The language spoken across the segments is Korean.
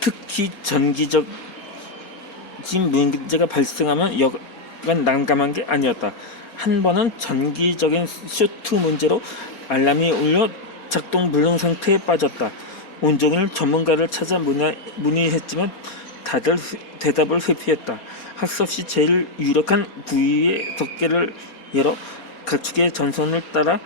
특히 전기적인 문제가 발생하면 여간 난감한 게 아니었다. 한 번은 전기적인 쇼트 문제로 알람이 울려 작동 불능 상태에 빠졌다. 온종일 전문가를 찾아 문의했지만 다들 대답을 회피했다. 할 수 없이 제일 유력한 부위의 덮개를 열어 가축의 전선을 따라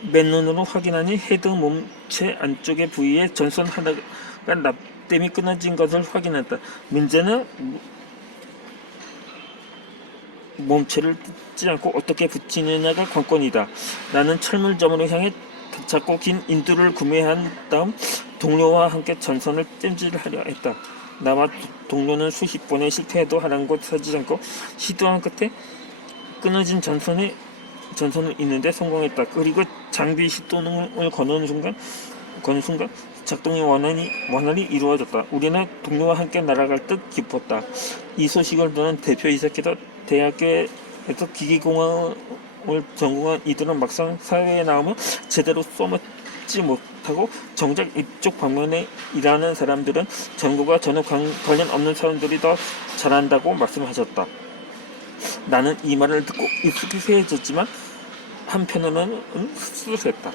맨눈으로 확인하니 헤드 몸체 안쪽의 부위에 전선 하나가 납땜이 끊어진 것을 확인했다. 문제는 몸체를 뜯지 않고 어떻게 붙이느냐가 관건이다. 나는 철물점으로 향해 작고 긴 인두를 구매한 다음 동료와 함께 전선을 땜질하려 했다. 나와 동료는 수십 번의 실패해도 하라는 곳 서지 않고 시도한 끝에 끊어진 전선을 잇는데 성공했다. 그리고 장비 시동을 거는 순간 작동이 원활히 이루어졌다. 우리는 동료와 함께 날아갈 듯 기뻤다. 이 소식을 듣는 대표이사께서 대학교에서 기계공학을 전공한 이들은 막상 사회에 나오면 제대로 써먹지 못하고 정작 이쪽 방면에 일하는 사람들은 전공과 전혀 관련 없는 사람들이 더 잘한다고 말씀하셨다. 나는 이 말을 듣고 익숙해졌지만 한편으로는 씁쓸했다.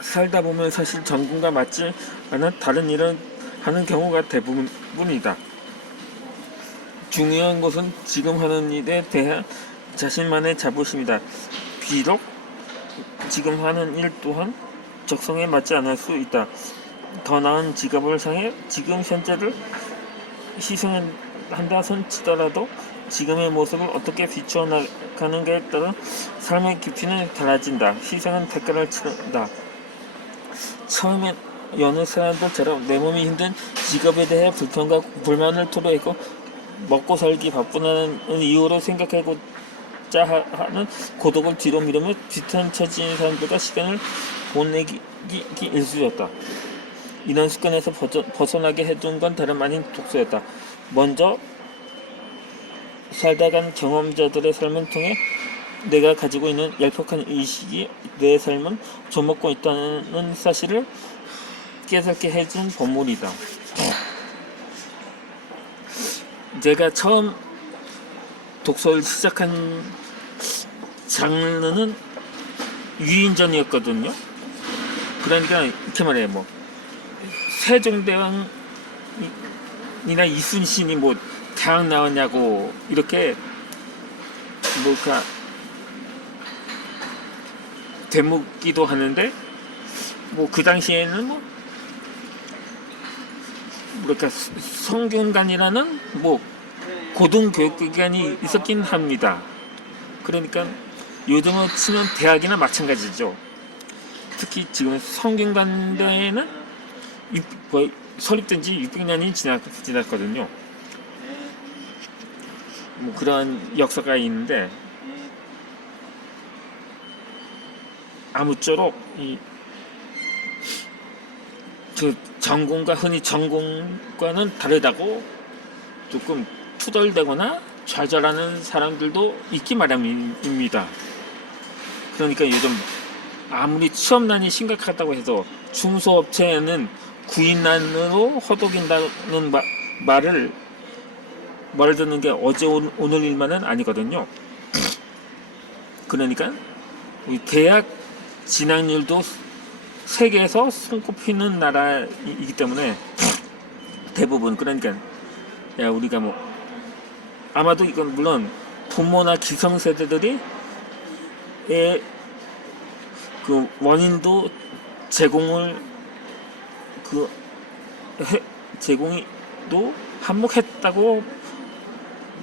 살다 보면 사실 전공과 맞지 않은 다른 일을 하는 경우가 대부분이다. 중요한 것은 지금 하는 일에 대한 자신만의 자부심이다. 비록 지금 하는 일 또한 적성에 맞지 않을 수 있다. 더 나은 직업을 향해 지금 현재를 희생한다 손치더라도 지금의 모습을 어떻게 비추어 나가는가에 따라 삶의 깊이는 달라진다. 희생은 대가를 치른다. 처음엔 여느 사람들처럼 내 몸이 힘든 직업에 대해 불평과 불만을 토로했고 먹고 살기 바쁘다는 이유로 생각하고자 하는 고독을 뒤로 미루며 뒤통쳐진 사람들과 시간을 보내기 일쑤였다. 이런 습관에서 벗어나게 해준 건 다름 아닌 독서였다. 먼저 살다 간 경험자들의 삶을 통해 내가 가지고 있는 얄팍한 의식이 내 삶을 좀먹고 있다는 사실을 깨닫게 해준 본물이다. 제가 처음 독서를 시작한 장르는 위인전이었거든요. 그러니까 이렇게 말해요. 뭐 세종대왕이나 이순신이 뭐 대학 나왔냐고 이렇게 뭐가 되묻기도 하는데 뭐 그 당시에는 뭐 뭐랄까 성균관이라는 뭐 고등교육기관이 있었긴 합니다. 그러니까 요즘은 치면 대학이나 마찬가지죠. 특히 지금 성균관대에는 거의 설립된 지 600년이 지났거든요. 뭐 그런 역사가 있는데 아무쪼록 전공과 흔히 전공과는 다르다고 조금 투덜대거나 좌절하는 사람들도 있기 마련입니다. 그러니까 요즘 아무리 취업난이 심각하다고 해도 중소업체에는 구인난으로 허덕인다는 말을 듣는 게 어제 오늘 일만은 아니거든요. 그러니까 대학 진학률도 세계에서 손꼽히는 나라이기 때문에 대부분 그러니까 우리가 뭐 아마도 이건 물론 부모나 기성세대들이 그 원인도 제공이도 한몫했다고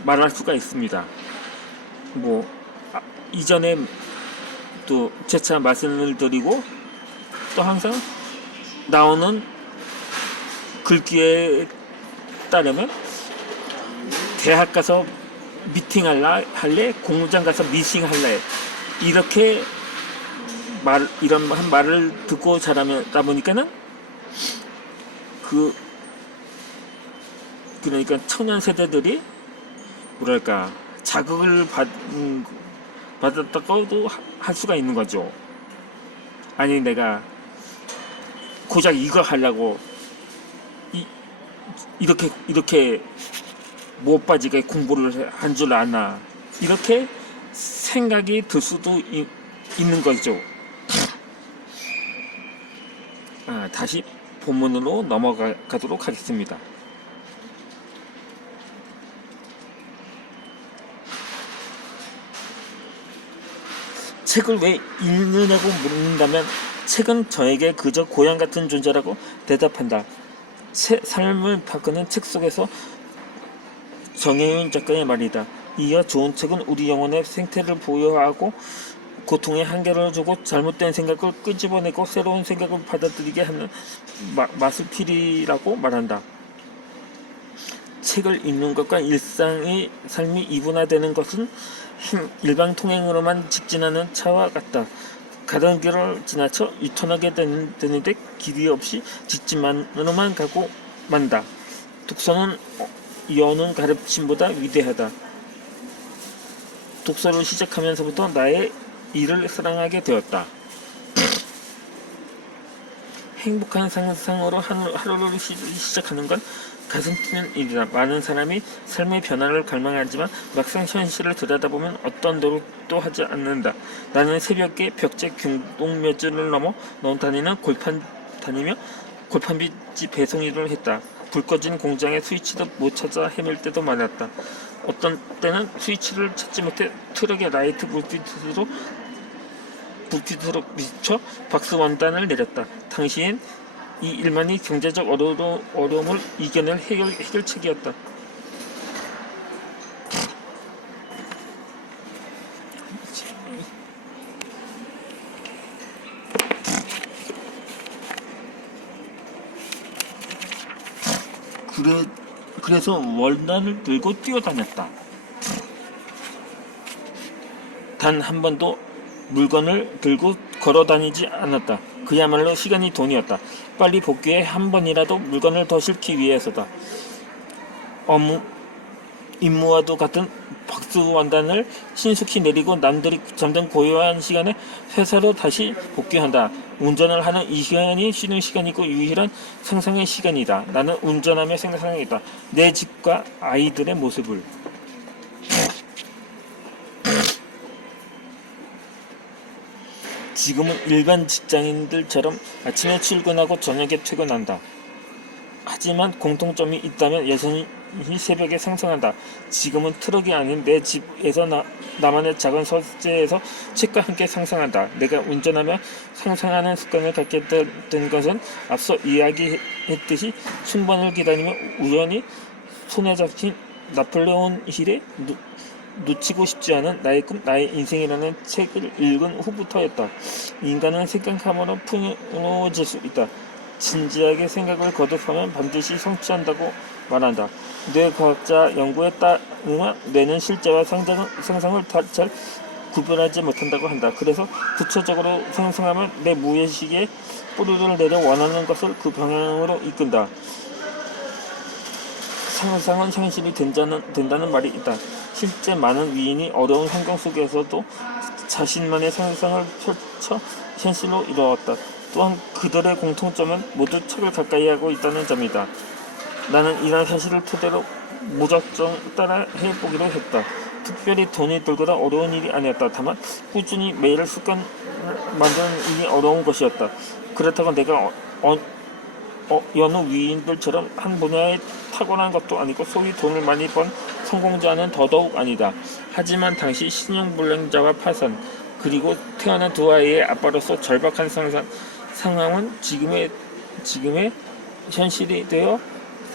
말할 수가 있습니다. 뭐 이전에 또 재차 말씀을 드리고 또 항상 나오는 글귀에 따르면 대학 가서 미팅할래 공무장 가서 미싱할래 이렇게 이런 말을 듣고 자라다 보니까는 그러니까 청년 세대들이 뭐랄까 자극을 받았다고도 할 수가 있는 거죠. 아니 내가 고작 이거 하려고 이렇게 못 빠지게 공부를 한 줄 아나, 이렇게 생각이 들 수도 있는 거죠. 다시 본문으로 넘어가도록 하겠습니다. 책을 왜 읽느냐고 묻는다면 책은 저에게 그저 고향 같은 존재라고 대답한다. 삶을 바꾸는 책 속에서 정혜윤 작가의 말이다. 이어 좋은 책은 우리 영혼의 생태를 보호하고 고통의 한계를 주고 잘못된 생각을 끄집어내고 새로운 생각을 받아들이게 하는 마수필이라고 말한다. 책을 읽는 것과 일상의 삶이 이분화되는 것은 일방통행으로만 직진하는 차와 같다. 가던 길을 지나쳐 유턴하게 되는데 길이 없이 직진만으로만 가고 만다. 독서는 여는 가르침보다 위대하다. 독서를 시작하면서부터 나의 일을 사랑하게 되었다. 행복한 상상으로 하루를 시작하는 건 가슴 뛰는 일이다. 많은 사람이 삶의 변화를 갈망하지만 막상 현실을 들여다보면 어떤 노력도 하지 않는다. 나는 새벽에 벽제 경동묘지를 넘어 다니며 골판비지 배송 일을 했다. 불 꺼진 공장의 스위치도 못 찾아 헤맬 때도 많았다. 어떤 때는 스위치를 찾지 못해 트럭의 라이트 불빛으로 비춰 박스 원단을 내렸다. 당시엔 이 일만이 경제적 어려움을 이겨낼 해결책이었다. 그래서 원단을 들고 뛰어다녔다. 단 한 번도 물건을 들고 걸어다니지 않았다. 그야말로 시간이 돈이었다. 빨리 복귀해 한 번이라도 물건을 더 싣기 위해서다. 임무와도 같은 박스 원단을 신속히 내리고 남들이 잠든 고요한 시간에 회사로 다시 복귀한다. 운전을 하는 이 시간이 쉬는 시간이고 유일한 상상의 시간이다. 나는 운전하며 생각하겠다. 내 집과 아이들의 모습을. 지금은 일반 직장인들처럼 아침에 출근하고 저녁에 퇴근한다. 하지만 공통점이 있다면 여전히 새벽에 상상한다. 지금은 트럭이 아닌 내 집에서 나만의 작은 서재에서 책과 함께 상상한다. 내가 운전하며 상상하는 습관을 갖게 된 것은 앞서 이야기했듯이 순번을 기다리며 우연히 손에 잡힌 나폴레온 힐의 놓치고 싶지 않은 나의 꿈, 나의 인생이라는 책을 읽은 후부터였다. 인간은 생각하므로 풍요로워질 수 있다. 진지하게 생각을 거듭하면 반드시 성취한다고 말한다. 뇌과학자 연구에 따르면 뇌는 실제와 상상을 잘 구별하지 못한다고 한다. 그래서 구체적으로 상상하면 내 무의식에 뿌리를 내려 원하는 것을 그 방향으로 이끈다. 상상은 현실이 된다는 말이 있다. 실제 많은 위인이 어려운 환경 속에서도 자신만의 상상을 펼쳐 현실로 이루었다. 또한 그들의 공통점은 모두 책을 가까이 하고 있다는 점이다. 나는 이런 사실을 토대로 무작정 따라 해보기로 했다. 특별히 돈이 들거나 어려운 일이 아니었다. 다만 꾸준히 매일 습관을 만드는 일이 어려운 것이었다. 그렇다고 내가 여느 위인들처럼 한 분야에 탁월한 것도 아니고 소위 돈을 많이 번 성공자는 더더욱 아니다. 하지만 당시 신용불량자와 파산, 그리고 태어난 두 아이의 아빠로서 절박한 상황은 지금의 현실이 되어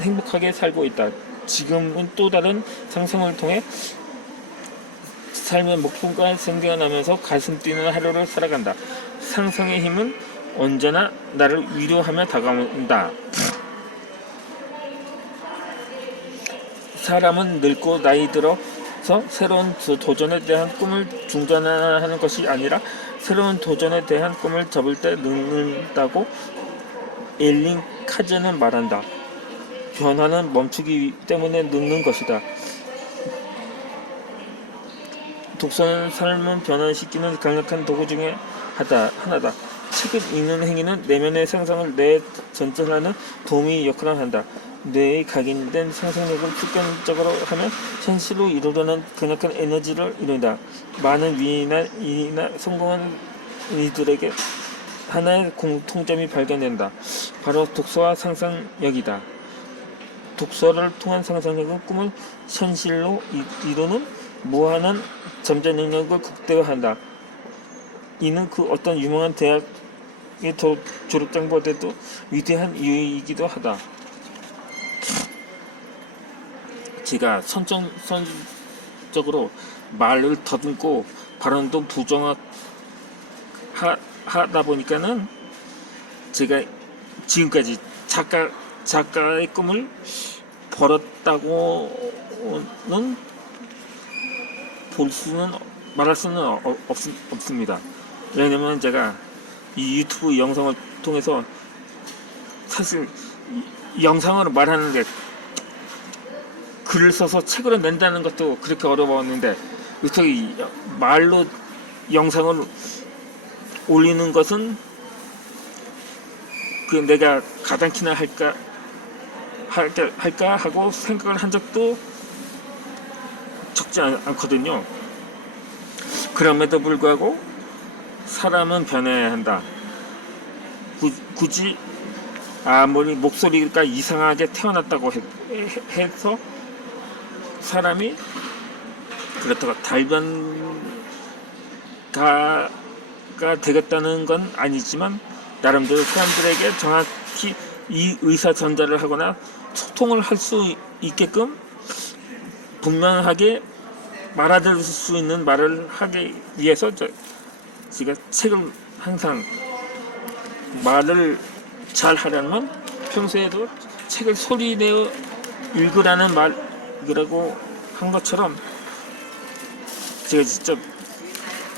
행복하게 살고 있다. 지금은 또 다른 상상을 통해 삶의 목표가 생겨나면서 가슴 뛰는 하루를 살아간다. 상상의 힘은 언제나 나를 위로하며 다가온다. 사람은 늙고 나이 들어서 새로운 도전에 대한 꿈을 중단하는 것이 아니라 새로운 도전에 대한 꿈을 접을 때 늙는다고 엘린 카즈는 말한다. 변화는 멈추기 때문에 늙는 것이다. 독서는 삶을 변화시키는 강력한 도구 중에 하나다. 책을 읽는 행위는 내면의 상상을 뇌에 전달하는 도움이 역할을 한다. 뇌의 각인된 상상력을 습관적으로 하면 현실로 이루려는 강력한 에너지를 이룬다. 많은 위인이나 성공한 이들에게 하나의 공통점이 발견된다. 바로 독서와 상상력이다. 독서를 통한 상상력은 꿈을 현실로 이루는 무한한 잠재 능력을 극대화한다. 이는 그 어떤 유명한 대학의 졸업장보다도 위대한 이유이기도 하다. 제가 선정적으로 말을 더듬고 발언도 부정하다 보니까는 제가 지금까지 작가의 꿈을 벌었다고는 말할 수는 없습니다. 왜냐면 제가 이 유튜브 영상을 통해서 사실 영상으로 말하는데 글을 써서 책으로 낸다는 것도 그렇게 어려웠는데 어떻게 말로 영상을 올리는 것은 그 내가 가당키나 할까 하고 생각을 한 적도 적지 않거든요. 그럼에도 불구하고 사람은 변해야 한다. 굳이 아무리 목소리가 이상하게 태어났다고 해서 사람이 그렇다고 달변가가 되겠다는 건 아니지만 나름대로 사람들에게 정확히 이 의사 전달을 하거나 소통을 할 수 있게끔 분명하게 알아들을 수 있는 말을 하기 위해서 제가 책을 항상 말을 잘 하려면 평소에도 책을 소리내어 읽으라는 말이라고 한 것처럼 제가 직접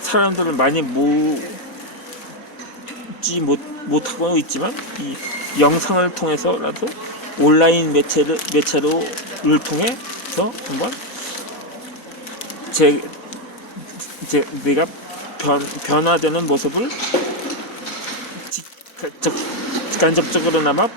사람들을 많이 못하고 있지만 이 영상을 통해서라도 온라인 매체를 통해서 한번 내가 변화되는 모습을 직간접적으로나마